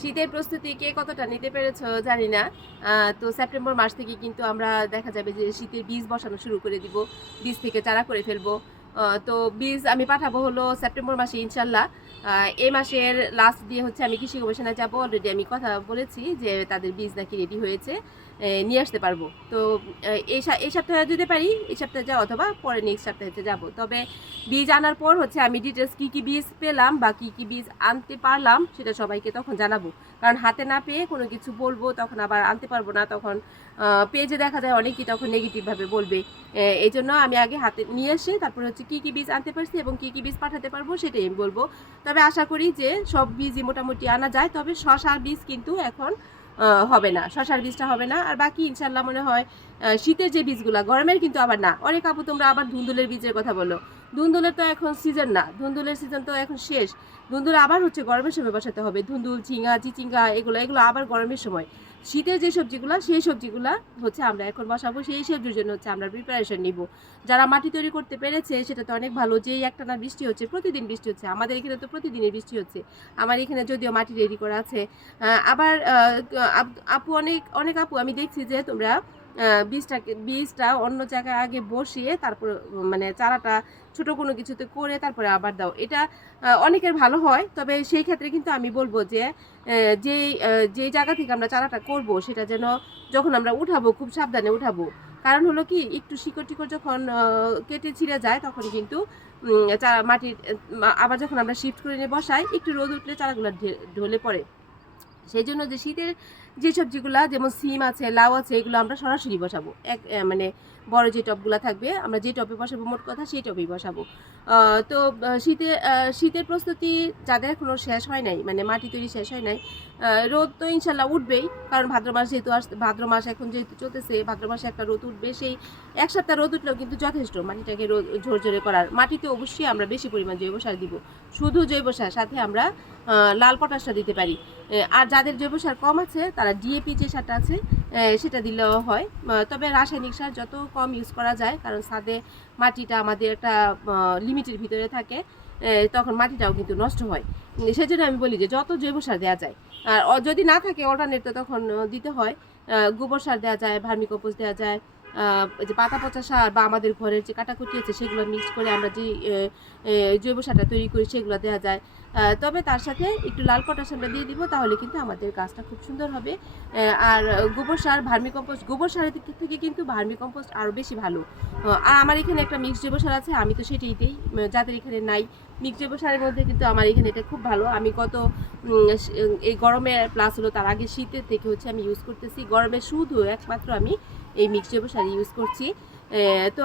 শীতের প্রস্তুতি কে কতটা নিতে পেরেছো জানি না। তো সেপ্টেম্বর মাস থেকে কিন্তু আমরা দেখা যাবে যে শীতের বীজ বসানো শুরু করে দিব, বীজ থেকে চারা করে ফেলবো। তো বীজ আমি পাঠাবো হলো সেপ্টেম্বর মাসে ইনশাল্লাহ। এই মাসের লাস্ট দিয়ে হচ্ছে আমি কৃষি গবেষণায় যাবো, অলরেডি আমি কথা বলেছি যে তাদের বীজ নাকি রেডি হয়েছে, নিয়ে আসতে পারবো। তো এই সপ্তাহে যেতে পারি, এই সপ্তাহে যাও অথবা পরে নেক্সট সপ্তাহে যাবো। তবে বীজ আনার পর হচ্ছে আমি ডিটেলস কী কী বীজ পেলাম বা কী কী বীজ আনতে পারলাম সেটা সবাইকে তখন জানাবো। কারণ হাতে না পেয়ে কোনো কিছু বলবো তখন আবার আনতে পারবো না, তখন পেজে দেখা যায় অনেকেই তখন নেগেটিভভাবে বলবে। এই জন্য আমি আগে হাতে নিয়ে এসে তারপরে হচ্ছে কী কী বীজ আনতে পারছি এবং কী কী বীজ পাঠাতে পারবো সেটাই আমি বলবো। তবে আশা করি যে সব বীজই মোটামুটি আনা যায়, তবে শশার বীজ কিন্তু এখন হবে না, শশার বীজটা হবে না। আর বাকি ইনশাল্লাহ মনে হয় শীতের যে বীজগুলো, গরমের কিন্তু আবার না। অনেক আপু তোমরা আবার ধুন্দুলের বীজের কথা বলো, ধুন্দুলের তো এখন সিজন না, ধুন্দুলের সিজন তো এখন শেষ। ধুন্দুল আবার হচ্ছে গরমের সময় বসাতে হবে, ধুন্দুল, ঝিঙা, চিচিঙ্গা এগুলো আবার গরমের সময়। শীতের যে সবজিগুলো সেই সবজিগুলা হচ্ছে আমরা এখন বসাবো, সেই সবজির জন্য হচ্ছে আমরা প্রিপারেশন নিব। যারা মাটি তৈরি করতে পেরেছে সেটা তো অনেক ভালো, যেই একটানা বৃষ্টি হচ্ছে, প্রতিদিন বৃষ্টি হচ্ছে, আমাদের এখানে তো প্রতিদিনই বৃষ্টি হচ্ছে। আমার এখানে যদিও মাটি রেডি করা আছে। আবার আপু অনেক অনেক আপু আমি দেখছি যে তোমরা বীজটা অন্য জায়গায় আগে বসিয়ে তারপর মানে চারাটা ছোট কোনো কিছুতে করে তারপরে আবার দাও, এটা অনেকের ভালো হয়। তবে সেই ক্ষেত্রে কিন্তু আমি বলবো যে যেই জায়গা থেকে আমরা চারাটা করব সেটা যেন যখন আমরা উঠাবো খুব সাবধানে উঠাবো। কারণ হলো কি, একটু শিকড় টিকড় যখন কেটে ছিঁড়ে যায় তখন কিন্তু চারা মাটির আবার যখন আমরা শিফট করে নিয়ে বসাই একটু রোদ উঠলে চারাগুলো ঢলে পড়ে। সেই জন্য যে শীতের যে সবজিগুলা যেমন সিম আছে, লাউ আছে, এগুলো আমরা সরাসরি বসাবো। মানে বড় যে টবগুলো থাকবে আমরা যে টবে বসাবো, মোট কথা সেই টবেই বসাবো। তো শীতের প্রস্তুতি যাদের এখনও শেষ হয় নাই, মানে মাটি তৈরি শেষ হয় নাই, রোদ তো ইনশাল্লাহ উঠবেই। কারণ ভাদ্র মাস যেহেতু ভাদ্র মাস এখন যেহেতু চলতেছে, ভাদ্র মাসে একটা রোদ উঠবে, সেই এক সপ্তাহ রোদ উঠলেও কিন্তু যথেষ্ট মাটিটাকে রোদ ঝরঝরে করার। মাটিতে অবশ্যই আমরা বেশি পরিমাণ জৈব সার দিব, শুধু জৈব সার, সাথে আমরা লাল পটাশটা দিতে পারি। আর যাদের জৈব সার কম আছে তারা ডিএপি যে সারটা আছে সেটা দিলেও হয়। তবে রাসায়নিক সার যত কম ইউজ করা যায়, কারণ ছাদে মাটিটা আমাদের একটা লিমিটের ভিতরে থাকে, তখন মাটিটাও কিন্তু নষ্ট হয়। সেজন্য আমি বলি যে যত জৈব সার দেওয়া যায়, আর যদি না থাকে অল্টারনেট তো তখন দিতে হয়। গোবর সার দেওয়া যায়, ভার্মি কম্পোস্ট দেওয়া যায়, যে পাতা পচা সার বা আমাদের ঘরের যে কাটাকুটি আছে সেগুলো মিক্স করে আমরা যে জৈব সারটা তৈরি করি সেগুলো দেওয়া যায়। তবে তার সাথে একটু লাল পটাশ আমরা দিয়ে দিব, তাহলে কিন্তু আমাদের গাছটা খুব সুন্দর হবে। আর গোবর সার, ভার্মি কম্পোস্ট, গোবর সারের দিক থেকে কিন্তু ভার্মি কম্পোস্ট আরও বেশি ভালো। আর আমার এখানে একটা মিক্স জৈব সার আছে, আমি তো সেটাই দিই। যাদের এখানে নাই মিক্স জৈব সারের মধ্যে কিন্তু আমার এখানে এটা খুব ভালো। আমি এই গরমে প্লাস হলো তার আগে শীতের থেকে হচ্ছে আমি ইউজ করতেছি, গরমে শুধু একমাত্র আমি এই মিক্স জৈব সার ইউজ করছি। তো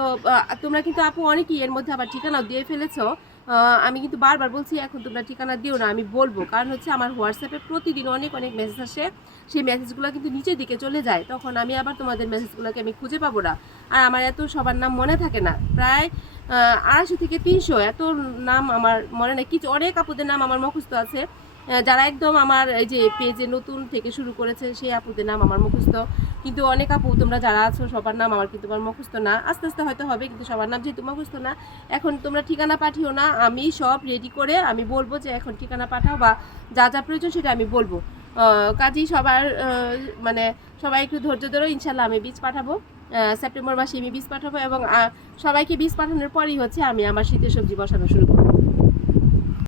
তোমরা কিন্তু আপু অনেকেই এর মধ্যে আবার ঠিকানাও দিয়ে ফেলেছো। আমি কিন্তু বারবার বলছি এখন তোমরা ঠিকানা দিও না, আমি বলবো। কারণ হচ্ছে আমার হোয়াটসঅ্যাপে প্রতিদিন অনেক অনেক মেসেজ আসে, সেই মেসেজগুলো কিন্তু নিচের দিকে চলে যায়, তখন আমি আবার তোমাদের মেসেজগুলোকে আমি খুঁজে পাবো না। আর আমার এত সবার নাম মনে থাকে না, প্রায় 250 থেকে 300 এত নাম আমার মনে নেই। কিছু অনেক আপুদের নাম আমার মুখস্থ আছে, যারা একদম আমার এই যে পেজে নতুন থেকে শুরু করেছে সেই আপুদের নাম আমার মুখস্থ। কিন্তু অনেক আপু তোমরা যারা আছো সবার নাম আমার কিন্তু আমার মুখস্থ না, আস্তে আস্তে হয়তো হবে, কিন্তু সবার নাম যেহেতু মুখস্থ না। এখন তোমরা ঠিকানা পাঠিও না, আমি সব রেডি করে আমি বলবো যে এখন ঠিকানা পাঠাও বা যা যা প্রয়োজন সেটা আমি বলবো। কাজেই সবার মানে সবাই একটু ধৈর্য ধরো, ইনশাল্লাহ আমি বীজ পাঠাবো। সেপ্টেম্বর মাসে আমি বীজ পাঠাবো এবং সবাইকে বীজ পাঠানোর পরই হচ্ছে আমি আমার শীতের সবজি বসানো শুরু করবো।